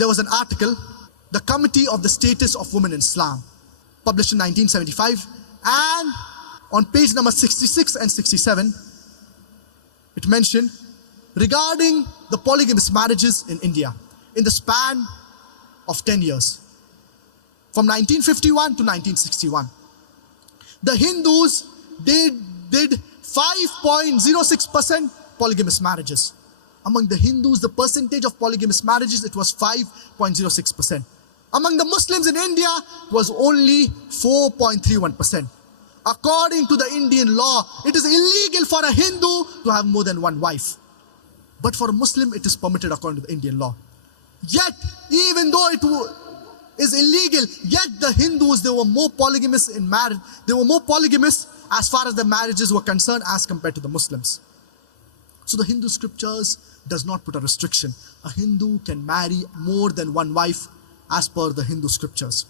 there was an article, The Committee of the Status of Women in Islam, published in 1975, and on page number 66 and 67, it mentioned regarding the polygamous marriages in India in the span of 10 years, from 1951 to 1961. The Hindus did 5.06% polygamous marriages. Among the Hindus, the percentage of polygamous marriages, it was 5.06%. Among the Muslims in India, it was only 4.31%. According to the Indian law, it is illegal for a Hindu to have more than one wife. But for a Muslim, it is permitted according to the Indian law. Yet, even though it is illegal, yet the Hindus, they were more polygamous in marriage. They were more polygamous as far as the marriages were concerned as compared to the Muslims. So the Hindu scriptures does not put a restriction. A Hindu can marry more than one wife as per the Hindu scriptures.